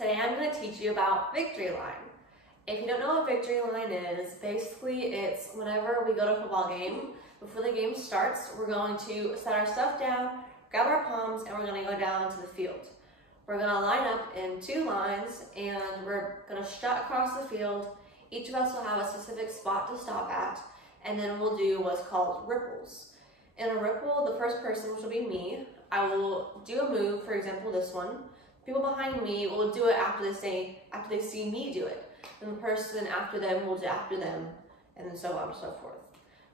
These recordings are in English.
Today I'm going to teach you about victory line. If you don't know what victory line is, basically it's whenever we go to a football game, before the game starts, we're going to set our stuff down, grab our palms, and we're going to go down to the field. We're going to line up in 2 lines, and we're going to strut across the field. Each of us will have a specific spot to stop at, and then we'll do what's called ripples. In a ripple, the first person, which will be me, I will do a move, for example this one. People behind me will do it after they see me do it. And the person after them will do after them, and then so on and so forth.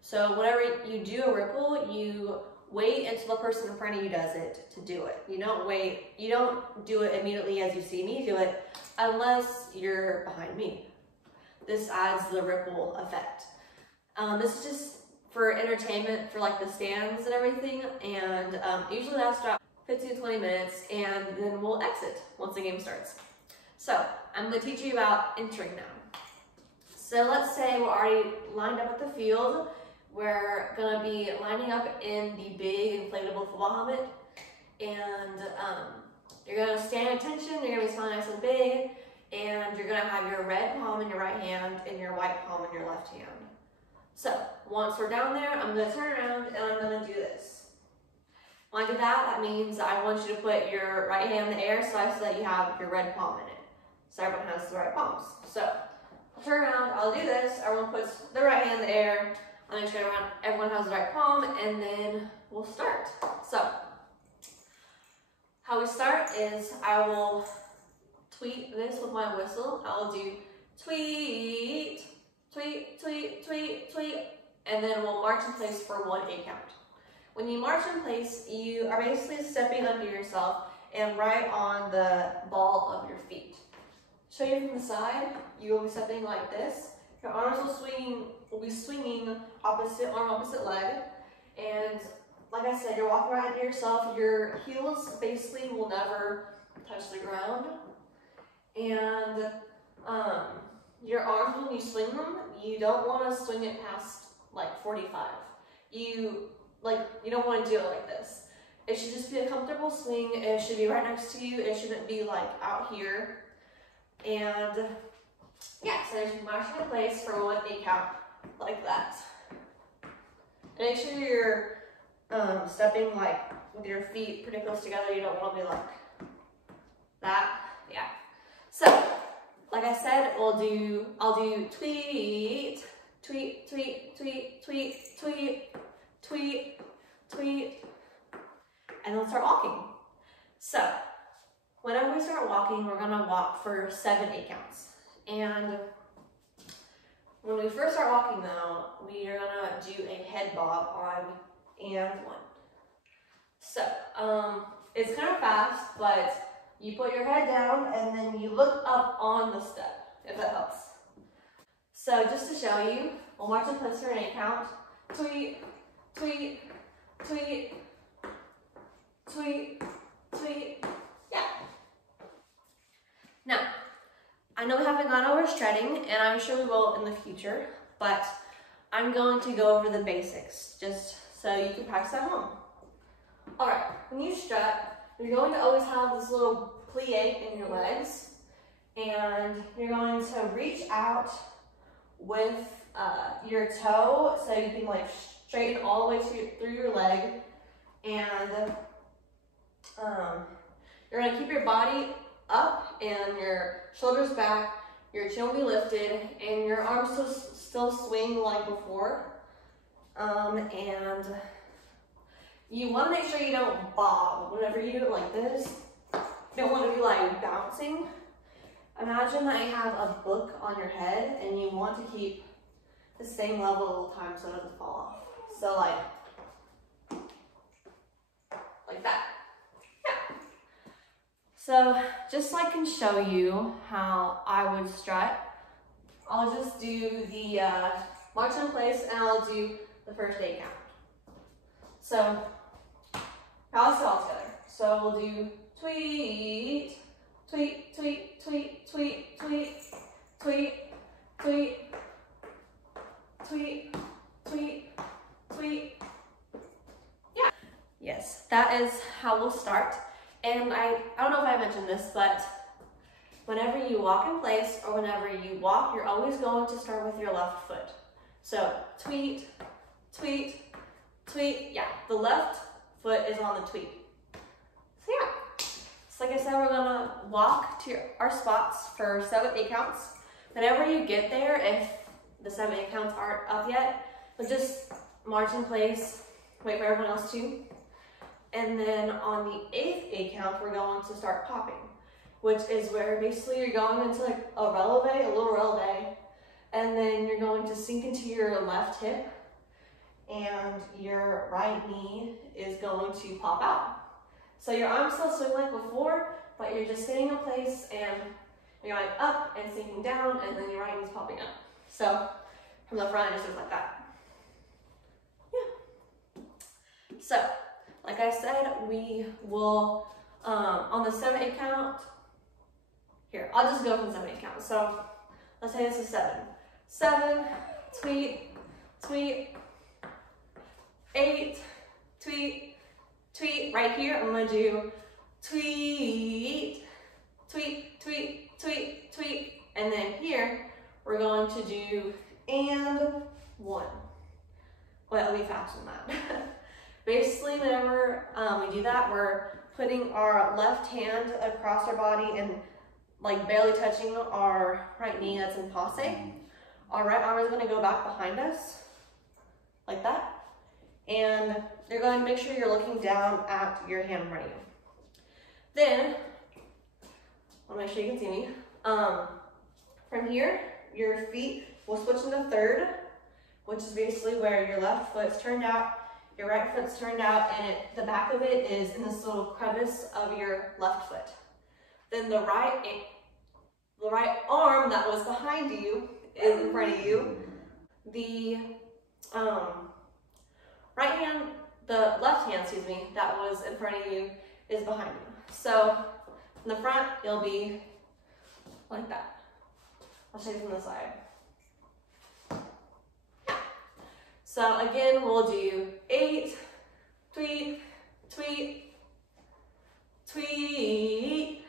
So whenever you do a ripple, you wait until the person in front of you does it to do it. You don't do it immediately as you see me do it, unless you're behind me. This adds the ripple effect. This is just for entertainment, for like the stands and everything, and usually lasts about 15 to 20 minutes, and then we'll exit once the game starts. So I'm going to teach you about entering now. So let's say we're already lined up at the field. We're going to be lining up in the big inflatable football helmet, and you're going to stand at attention. You're going to be smiling nice and big, and you're going to have your red palm in your right hand and your white palm in your left hand. So once we're down there, I'm going to turn around and I'm going to do this. When I do that, that means I want you to put your right hand in the air so that you have your red palm in it. So everyone has the right palms. So I'll turn around, I'll do this, everyone puts their right hand in the air, I'll make sure everyone has the right palm, and then we'll start. So how we start is I will tweet this with my whistle. I will do tweet, tweet, tweet, tweet, tweet, and then we'll march in place for 1 8 count. When you march in place, you are basically stepping under yourself and right on the ball of your feet. Show you from the side, you will be stepping like this. Your arms will be swinging opposite arm, opposite leg. And like I said, you're walking right under yourself. Your heels basically will never touch the ground. And your arms, when you swing them, you don't want to swing it past like 45. You don't want to do it like this. It should just be a comfortable swing. It should be right next to you. It shouldn't be like out here. And yeah, so you should march in place for 1 8 count like that. And make sure you're stepping like with your feet pretty close together. You don't want to be like that. Yeah. So like I said, I'll do tweet, tweet, tweet, tweet, tweet, tweet, tweet, tweet, and then we'll start walking. So whenever we start walking, we're gonna walk for 7 8 counts. And when we first start walking though, we are gonna do a head bob on and 1. So it's kind of fast, but you put your head down and then you look up on the step, if that helps. So just to show you, we'll march in place for an 8 count. Tweet, tweet, tweet, tweet, tweet. Yeah. Now, I know we haven't gone over strutting, and I'm sure we will in the future, but I'm going to go over the basics, just so you can practice at home. All right, when you strut, you're going to always have this little plie in your legs, and you're going to reach out with your toe so you can like straighten all the way through your leg, and you're going to keep your body up and your shoulders back, your chin will be lifted, and your arms still swing like before. And you want to make sure you don't bob. Whenever you do it like this, you don't want to be like bouncing. Imagine that you have a book on your head and you want to keep the same level all the time so it doesn't fall off. So like that. Yeah. So just so I can show you how I would strut, I'll just do the march in place and I'll do the first 8 count. So let's do all together. So we'll do tweet, tweet, tweet, tweet, tweet, tweet, tweet, tweet, tweet, tweet, tweet. Yeah. Yes, that is how we'll start. And I don't know if I mentioned this, but whenever you walk in place or whenever you walk, you're always going to start with your left foot. So tweet, tweet, tweet. Yeah, the left foot is on the tweet. So yeah, so like I said, we're gonna walk to our spots for 7, 8 counts. Whenever you get there, if the 7, 8 counts aren't up yet, but just march in place, wait for everyone else to. And then on the 8th 8 count, we're going to start popping, which is where basically you're going into like a releve, a little releve, and then you're going to sink into your left hip, and your right knee is going to pop out. So your arms still swing like before, but you're just staying in place and you're going up and sinking down, and then your right knee's popping up. So from the front, it just looks like that. Yeah. So, like I said, we will, on the 7, 8 count, here, I'll just go from 7, 8 count. So let's say this is 7. 7, tweet, tweet, 8, tweet, tweet. Right here, I'm gonna do tweet, tweet, tweet, tweet, tweet. And then here, we're going to do and 1. Well, it'll be faster than that. Basically, whenever we do that, we're putting our left hand across our body and like barely touching our right knee that's in passe. Our right arm is going to go back behind us, like that. And you're going to make sure you're looking down at your hand in front of you. Then, I'll make sure you can see me. From here, your feet will switch into third, which is basically where your left foot's turned out, your right foot's turned out, and the back of it is in this little crevice of your left foot. Then the right arm that was behind you is in front of you. The left hand, excuse me, that was in front of you is behind you. So in the front, you'll be like that. I'll show you from the side. So again, we'll do 8, tweet, tweet, tweet,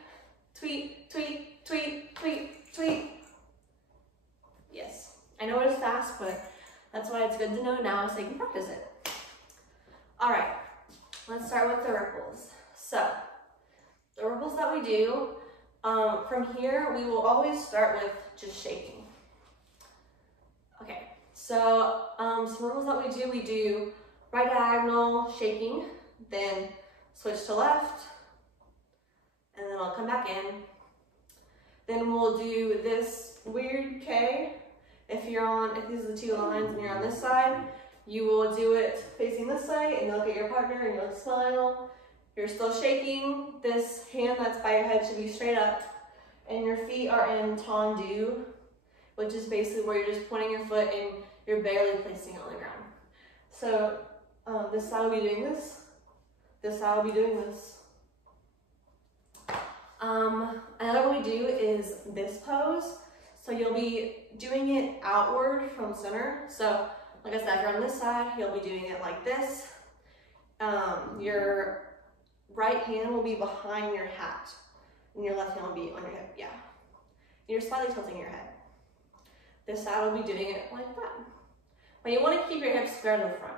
tweet, tweet, tweet, tweet, tweet. Yes, I know it is fast, but that's why it's good to know now so you can practice it. All right, let's start with the ripples. So the ripples that we do, from here, we will always start with just shaking. Okay, so some ripples that we do right diagonal shaking, then switch to left, and then I'll come back in. Then we'll do this weird K. If these are the 2 lines and you're on this side, you will do it facing this way, and you look at your partner and you'll smile. You're still shaking. This hand that's by your head should be straight up, and your feet are in tendu, which is basically where you're just pointing your foot and you're barely placing it on the ground. So this side will be doing this. This side will be doing this. Another one we do is this pose. So you'll be doing it outward from center. So like I said, if you're on this side, you'll be doing it like this. Your right hand will be behind your hat, and your left hand will be on your hip. Yeah. You're slightly tilting your head. This side will be doing it like that. But you want to keep your hips square to the front.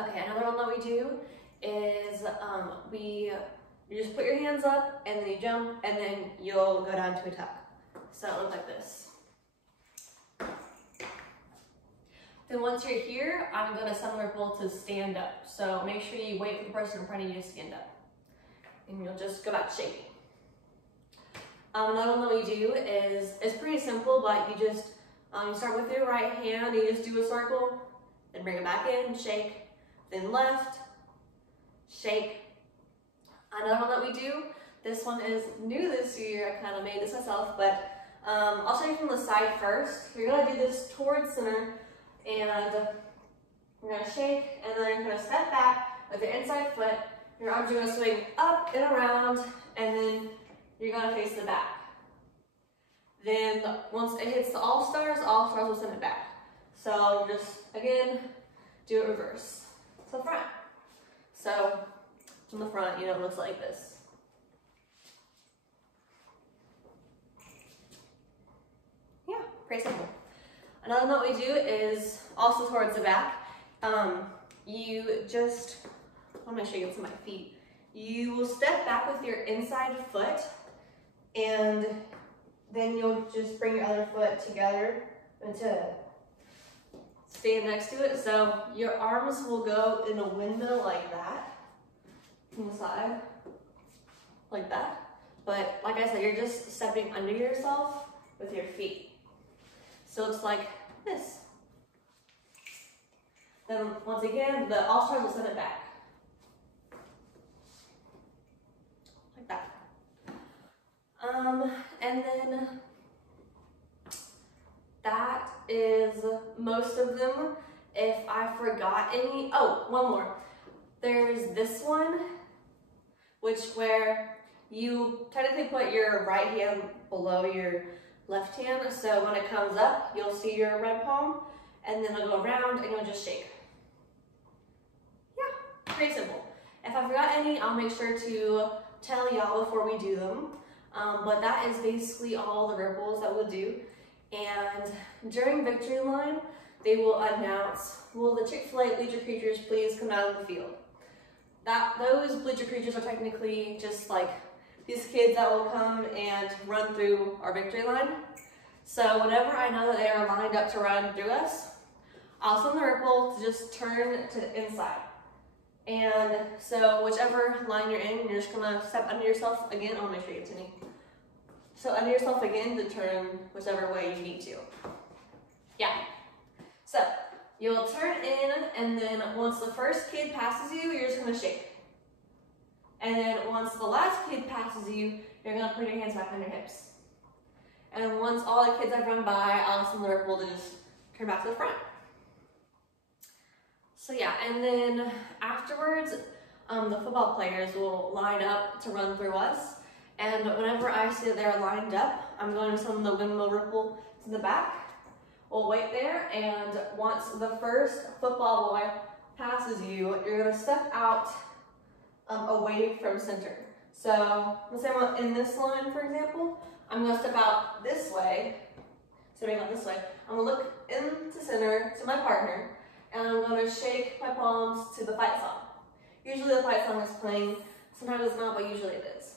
Okay, another one that we do is you just put your hands up, and then you jump, and then you'll go down to a tuck. So it looks like this. Then once you're here, I'm going to send the ripple to stand up. So make sure you wait for the person in front of you to stand up. And you'll just go back to shaking. Another one that we do is pretty simple, but you just you start with your right hand, you just do a circle, then bring it back in, shake, then left, shake. Another one that we do, this one is new this year, I kind of made this myself, but I'll show you from the side first. You're going to do this towards center, and you're going to shake, and then you're going to step back with your inside foot. Your arms are going to swing up and around, and then you're going to face the back. Then once it hits the all-stars will send it back. So just, again, do it reverse. So front. So from the front, it looks like this. pretty simple. Another note we do is also towards the back. You just, I'm gonna show you some of my feet. You will step back with your inside foot, and then you'll just bring your other foot together to stand next to it. So your arms will go in a windmill like that, from the side, like that. But like I said, you're just stepping under yourself with your feet. So it's like this. Then once again, the all-stars will send it back. Like that. And then that is most of them. If I forgot any, oh, one more. There's this one, where you technically put your right hand below your left hand. So when it comes up, you'll see your red palm, and then it'll go around and you'll just shake. Yeah, pretty simple. If I forgot any, I'll make sure to tell y'all before we do them. But that is basically all the ripples that we'll do. And during victory line, they will announce, will the Chick-fil-A bleacher creatures please come out of the field? Those bleacher creatures are technically just like these kids that will come and run through our victory line. So whenever I know that they are lined up to run through us, I'll send the ripple to just turn to the inside. And so whichever line you're in, you're just gonna step under yourself again. I'll make sure you get to me. So under yourself again to turn whichever way you need to. Yeah. So you'll turn in, and then once the first kid passes you, you're just gonna shake. And then once the last kid passes you, you're gonna put your hands back on your hips. And once all the kids have run by, I'll send the ripple to just turn back to the front. So yeah, and then afterwards, the football players will line up to run through us. And whenever I see that they're lined up, I'm going to send the windmill ripple to the back. We'll wait there, and once the first football boy passes you, you're gonna step out away from center. So let's say I'm in this line, for example, I'm gonna step out this way, stepping out this way. I'm gonna look into center to my partner, and I'm gonna shake my palms to the fight song. Usually the fight song is playing, sometimes it's not, but usually it is.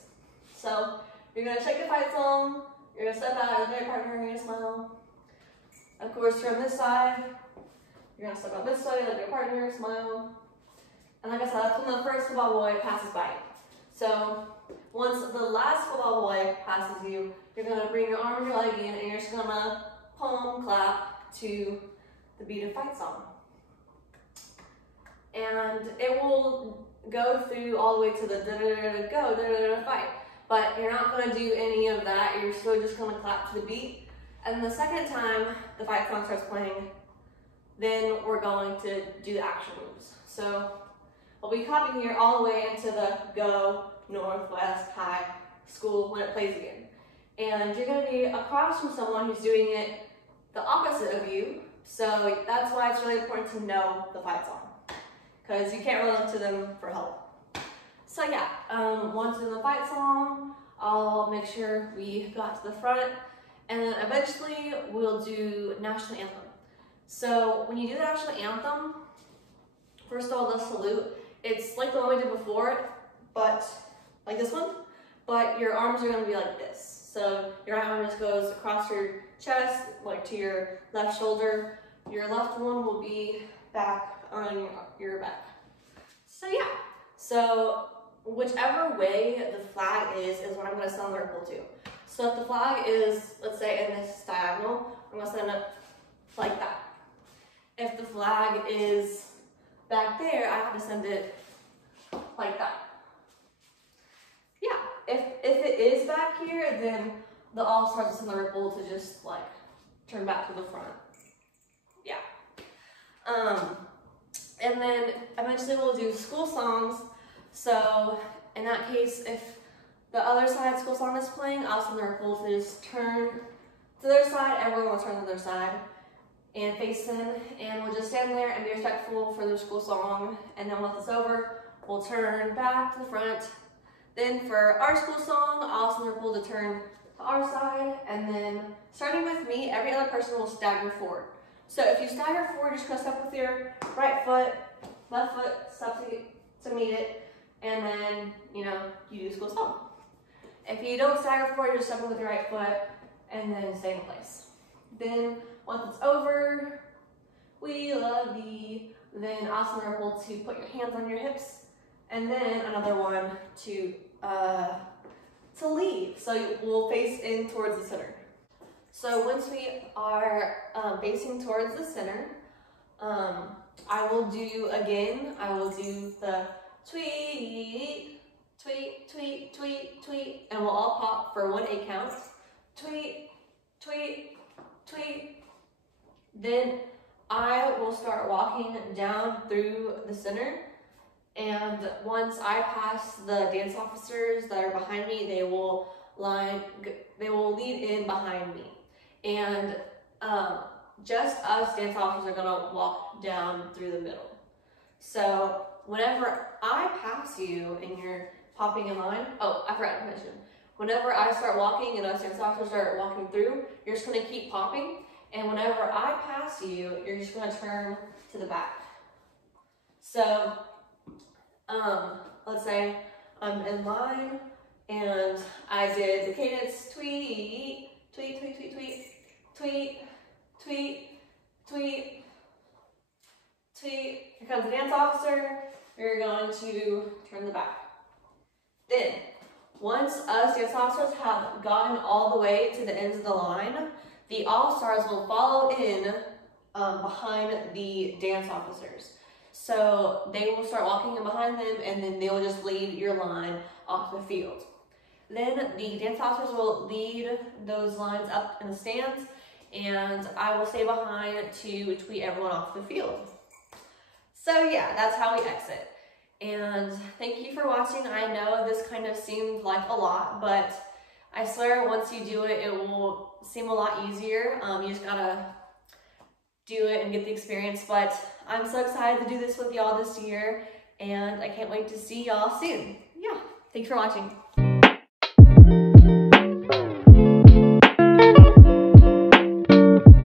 So you're gonna shake the fight song, you're gonna step out, look at your partner, you're gonna smile. Of course, from this side, you're gonna step out this way, look at your partner, smile. And like I said, that's when the first football boy passes by. So once the last football boy passes you, you're gonna bring your arm and your leg in, and you're just gonna palm clap to the beat of fight song. And it will go through all the way to the da-da-da-da go, da-da-da-da fight. But you're not gonna do any of that. You're still just gonna clap to the beat. And the second time the fight song starts playing, then we're going to do the action moves. So we'll be clapping here all the way into the go, northwest, high, school when it plays again. And you're gonna be across from someone who's doing it the opposite of you. So that's why it's really important to know the fight song, because you can't really look to them for help. So yeah, once in the fight song, I'll make sure we got to the front, and then eventually we'll do national anthem. So when you do the national anthem, first of all, the salute, it's like the one we did before, but like this one, but your arms are gonna be like this. So your right arm just goes across your chest, like to your left shoulder. Your left one will be back on your back. So yeah, so whichever way the flag is what I'm gonna send the ripple to. So if the flag is, let's say in this diagonal, I'm gonna send it like that. If the flag is back there, I have to send it like that. Yeah, if it is back here, then the all-stars will send the ripple to just like turn back to the front. Yeah. And then eventually we'll do school songs. So in that case, if the other side school song is playing, I'll send the ripple to just turn to their side. Everyone will turn to their side and face them, and we'll just stand there and be respectful for their school song. And then once it's over, we'll turn back to the front. Then for our school song, I'll send the ripple to turn our side, and then starting with me, every other person will stagger forward. So if you stagger forward, you're just gonna step with your right foot, left foot, step to meet it, and then, you know, you do school stomp. If you don't stagger forward, you're just stepping with your right foot, and then stay in place. Then once it's over, we love thee. Then awesome ripple to put your hands on your hips, and then another one to leave. So we'll face in towards the center. So once we are facing towards the center, I will do the tweet, tweet, tweet, tweet, tweet, and we'll all pop for 1 8 count. Tweet, tweet, tweet. Then I will start walking down through the center, and once I pass the dance officers that are behind me, they will lead in behind me, and just us dance officers are gonna walk down through the middle. So whenever I pass you and you're popping in line, oh, I forgot to mention, whenever I start walking and us dance officers start walking through, you're just gonna keep popping. And whenever I pass you, you're just gonna turn to the back. So, let's say I'm in line and I did the cadence tweet, tweet, tweet, tweet, tweet, tweet, tweet, tweet, tweet. Here comes the dance officer. You're going to turn the back. Then, once us dance officers have gotten all the way to the ends of the line, the all-stars will follow in behind the dance officers. So they will start walking in behind them, and then they will just lead your line off the field. Then the dance officers will lead those lines up in the stands, and I will stay behind to tweet everyone off the field. So yeah, that's how we exit. And thank you for watching. I know this kind of seemed like a lot, but I swear once you do it, it will seem a lot easier. You just gotta do it and get the experience. But I'm so excited to do this with y'all this year, and I can't wait to see y'all soon. Yeah, thanks for watching.